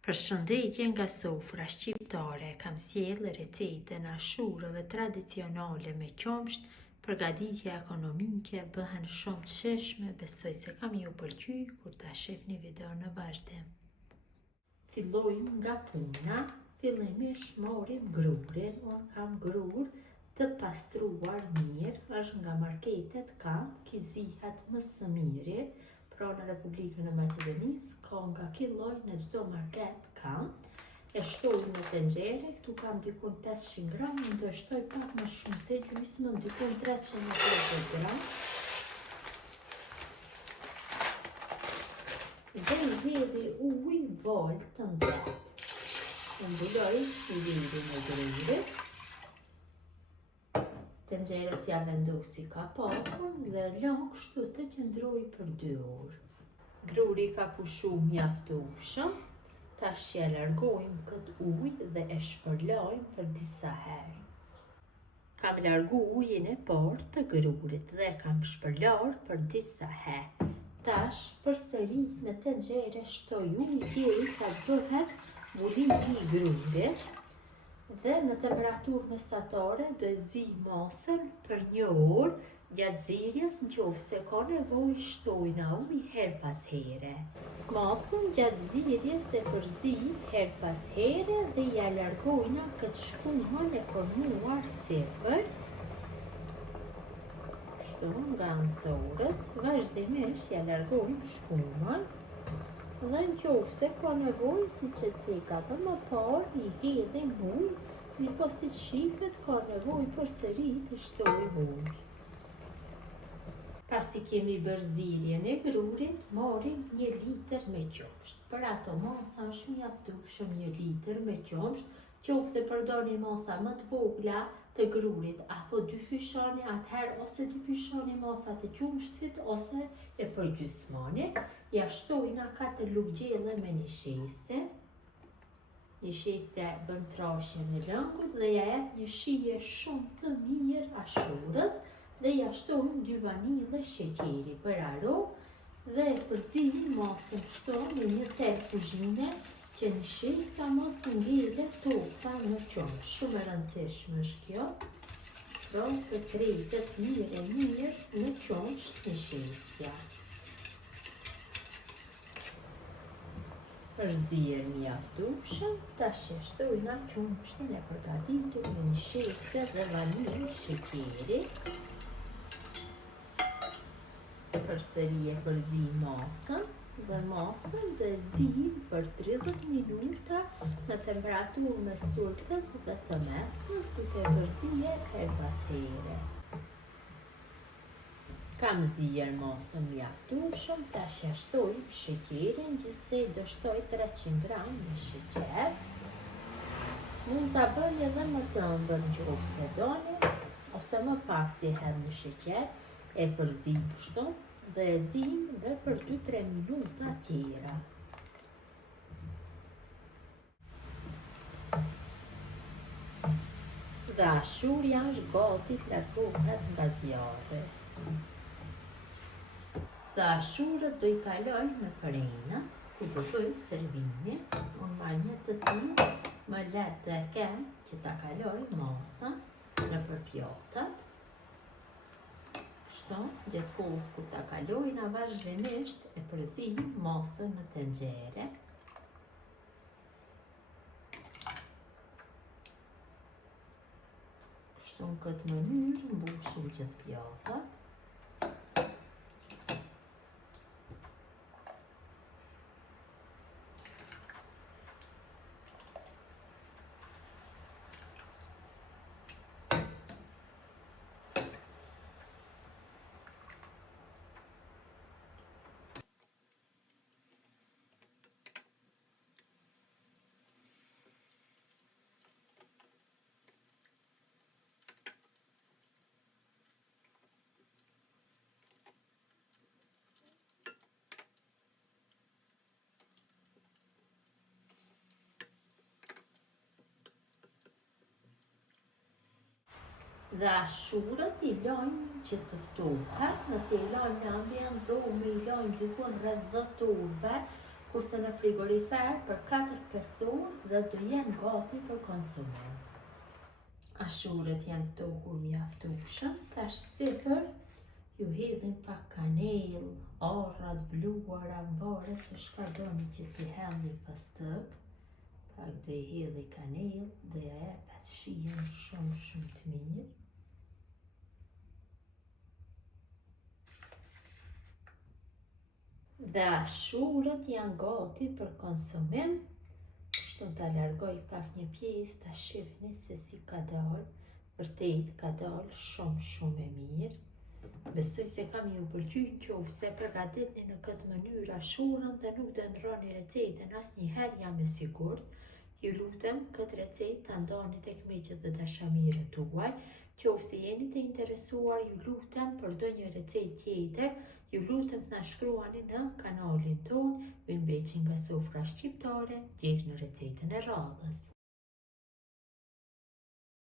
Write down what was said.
Përshëndetje nga sofra shqiptare, kam sjellë recetën e ashurave tradicionale me qumsht. Përgatitja ekonomike bëhen shumë të shijshme, besoj se kam ju pëlqy kur ta shihni videon në vazhdim. Fillojmë nga puna. Fillimisht marrim grurin. Unë kam grur të pastruar mirë, është nga marketet kam, kizihet më së miri. Pra në Republikën e Maqedonisë ka nga kiloj në çdo market kam. E shtoj në tenxhere, këtu kam dikun 500 gram, do e shtoj pak më shumë se gjysmën, dikun 350 gram. Dhe i hedhi ujë val të nxehtë. Mbuloj sillin e grurit. Tenxherës ja vendosi kapakun dhe lëm kështu të qëndrojë për 2 orë. Gruri ka pushu mjaftueshëm. Tash ja largojmë këtë ujë dhe e shpërlajmë për disa herë. Kam largu ujin e parë të grurit dhe kam shpërlar për disa herë. Tash përsëri në tenxhere shtoj ujë derisa bëhet bullimi i grurit. Dhe në temperaturë mesatare do e zi masën për 1 orë. Gjatë zirjes nëse ka nevojë shtojna ujë her pas here. Masën gjatë zirjes e përzi her pas here dhe ja largojna këtë shkumën e formuar sipër. Kështu nga ansorët, vazhdimisht ja largojmë shkumën. Dhe nëse ka nevojë, siç e cekave më parë, i hedhim ujë, mirëpo siç shihet ka nevojë përsëri të shtojmë ujë. Pasi kemi bërë zirjen e grurit, marrim 1 litër me qumsht. Për ato masa është mjaftueshëm 1 litër me qumsht, nëse përdorni masa më të vogla të grurit apo 2 fyshane, atëherë ose 2 fyshane masa të qumshtit ose e përgjysmoni. Ja shtojna 4 lugë gjelle me një sheste. Një sheste bën trashjen e lëngut dhe ja jep një shije shumë të mirë ashurës. Dhe ja shtojmë 2 vanille sheqeri për aromë dhe e përzijmë masën kështu me një tel kuzhine që në shesta mos të ngjelet tokta në qumsht. Shumë e rëndësishme është kjo. Pra të tretet mirë në qumsht në shestja. Është zier mjaftueshëm, tash e shtojna qumshtin e përgatitur me një sheste dhe vanilë sheqeri. Përsëri e përzi masën dhe masën do e zim për 30 minuta në temperaturë mes turpës dhe të mesmes, duke e përzier her pas here. Kam zier masën mjaftueshëm, tash ja shtoj sheqerin, gjithsej do shtoj 300 gram me sheqer. Mund ta bëni edhe më të ëmbël nëse doni, ose më pak t'i hedh në sheqer, e përzim kështu dhe e zim dhe për 2-3 minuta tjera. Dhe ashurja është gati të largohet nga zjarri. Dhe ashurët do i kaloj në përrenat, ku do bëj servimi. Unë marr një të tillë, më let do e kem që ta kaloj masën në përpjatat. Kështu, gjatë kohës kur ta kalojna vazhdimisht e përzim masën në tenxhere. Kështu në këtë mënyrë mbushim gjithë pjatat. Dhe ashurët i lajmë që të ftohet. Nëse i lajmë në ambient dome, i lajmë dikun rreth 10 orëve, ose në frigorifer për 4-5 orë dhe do jenë gati për konsumim. Ashuret janë tohur mjaftueshëm, tash sipër ju hedhim pak kanel, arrat bluara, varet se çka doni që t'i helli fastëk. Pak do i hedhi kanel, do ja jep shijen shumë të mirë. Dhe ashuret janë gati për konsumim. Kështu ta largoj pak një pjesë, ta shihni se si ka dalë. Vërtet ka dalë shumë e mirë. Besoj se kam ju pëlqyer, nëse përgatitni në këtë mënyrë ashurën dhe nuk do ndroni recetën asnjëherë, jam e sigurt. Ju lutem këtë recetë ta ndani tek miqët dhe dashamirët tuaj. Nëse jeni të interesuar, ju lutem për ndonjë recetë tjetër, ju lutem të na shkruani në kanalin ton, Ylbeçi nga sofra shqiptare, gjesh në recetën e radhës.